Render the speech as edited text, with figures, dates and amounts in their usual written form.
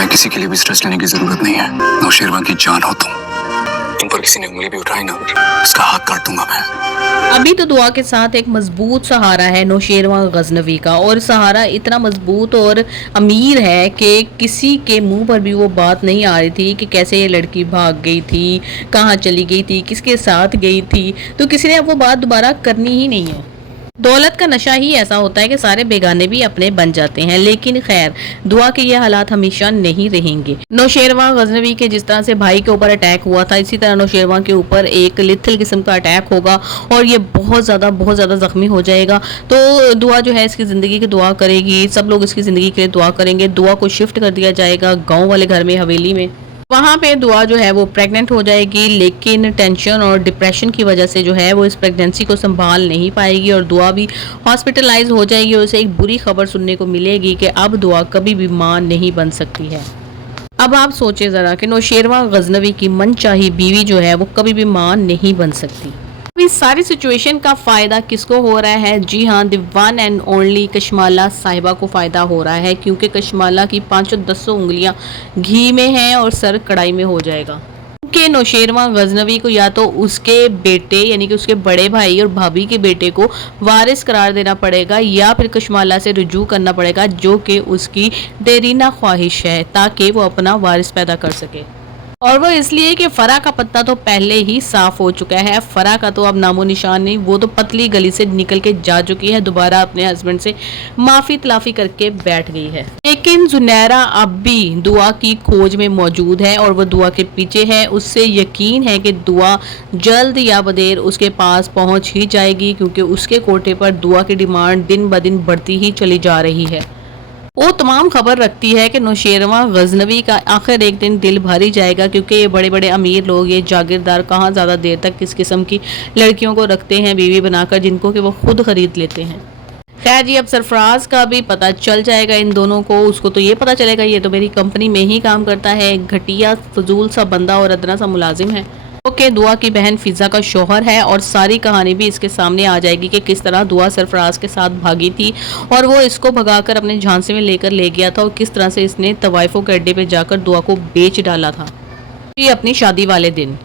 तुम्हें किसी के लिए भी स्ट्रेस लेने की जरूरत नहीं है। नौशेरवा की जान हो तुम पर किसी ने उंगली भी उठाई ना, उसका हाथ काट दूंगा मैं। अभी तो दुआ के साथ एक मजबूत सहारा है नौशेरवा गजनवी का, और सहारा इतना मजबूत और अमीर है कि किसी के मुंह पर भी वो बात नहीं आ रही थी कि कैसे ये लड़की भाग गई थी, कहाँ चली गई थी, किसके साथ गई थी। तो किसी ने अब वो बात दोबारा करनी ही नहीं है। दौलत का नशा ही ऐसा होता है कि सारे बेगाने भी अपने बन जाते हैं। लेकिन खैर, दुआ के ये हालात हमेशा नहीं रहेंगे। नौशेरवा गजनवी के जिस तरह से भाई के ऊपर अटैक हुआ था, इसी तरह नौशेरवा के ऊपर एक लिथल किस्म का अटैक होगा और ये बहुत ज़्यादा जख्मी हो जाएगा। तो दुआ जो है इसकी ज़िंदगी की दुआ करेगी, सब लोग इसकी ज़िंदगी के लिए दुआ करेंगे। दुआ को शिफ्ट कर दिया जाएगा गाँव वाले घर में, हवेली में। वहाँ पे दुआ जो है वो प्रेग्नेंट हो जाएगी, लेकिन टेंशन और डिप्रेशन की वजह से जो है वो इस प्रेगनेंसी को संभाल नहीं पाएगी और दुआ भी हॉस्पिटलाइज हो जाएगी। और उसे एक बुरी खबर सुनने को मिलेगी कि अब दुआ कभी भी मां नहीं बन सकती है। अब आप सोचें ज़रा कि नौशेरवा गजनवी की मनचाही बीवी जो है वो कभी भी मां नहीं बन सकती। इस सारी सिचुएशन का फ़ायदा किसको हो रहा है? जी हाँ, the one and only Kashmala साहिबा को फ़ायदा हो रहा है, क्योंकि कशमाला की 510 उंगलियां घी में हैं और सर कढ़ाई में हो जाएगा। कि नौशेरवा गजनवी को या तो उसके बेटे यानी कि उसके बड़े भाई और भाभी के बेटे को वारिस करार देना पड़ेगा, या फिर कशमाला से रुजू करना पड़ेगा, जो कि उसकी देरीना ख्वाहिश है, ताकि वो अपना वारिस पैदा कर सके। और वो इसलिए कि फरा का पत्ता तो पहले ही साफ हो चुका है। फरा का तो अब नामो निशान नहीं, वो तो पतली गली से निकल के जा चुकी है, दोबारा अपने हस्बैंड से माफी तलाफी करके बैठ गई है। लेकिन जुनैरा अब भी दुआ की खोज में मौजूद है और वो दुआ के पीछे है। उससे यकीन है कि दुआ जल्द या बदेर उसके पास पहुंच ही जाएगी, क्योंकि उसके कोटे पर दुआ की डिमांड दिन ब दिन बढ़ती ही चली जा रही है। वो तमाम खबर रखती है कि नौशेरवा गजनवी का आखिर एक दिन दिल भर ही जाएगा, क्योंकि ये बड़े बड़े अमीर लोग, ये जागीरदार कहाँ ज़्यादा देर तक किस किस्म की लड़कियों को रखते हैं बीवी बनाकर, जिनको कि वो खुद खरीद लेते हैं। खैर जी, अब सरफराज का भी पता चल जाएगा इन दोनों को। उसको तो ये पता चलेगा ये तो मेरी कंपनी में ही काम करता है, घटिया फजूल सा बंदा और अदना सा मुलाजिम है। ओके, दुआ की बहन फिजा का शोहर है और सारी कहानी भी इसके सामने आ जाएगी कि किस तरह दुआ सरफराज के साथ भागी थी और वो इसको भगाकर अपने झांसे में लेकर ले गया था, और किस तरह से इसने तवाइफों के अड्डे पे जाकर दुआ को बेच डाला था ये अपनी शादी वाले दिन।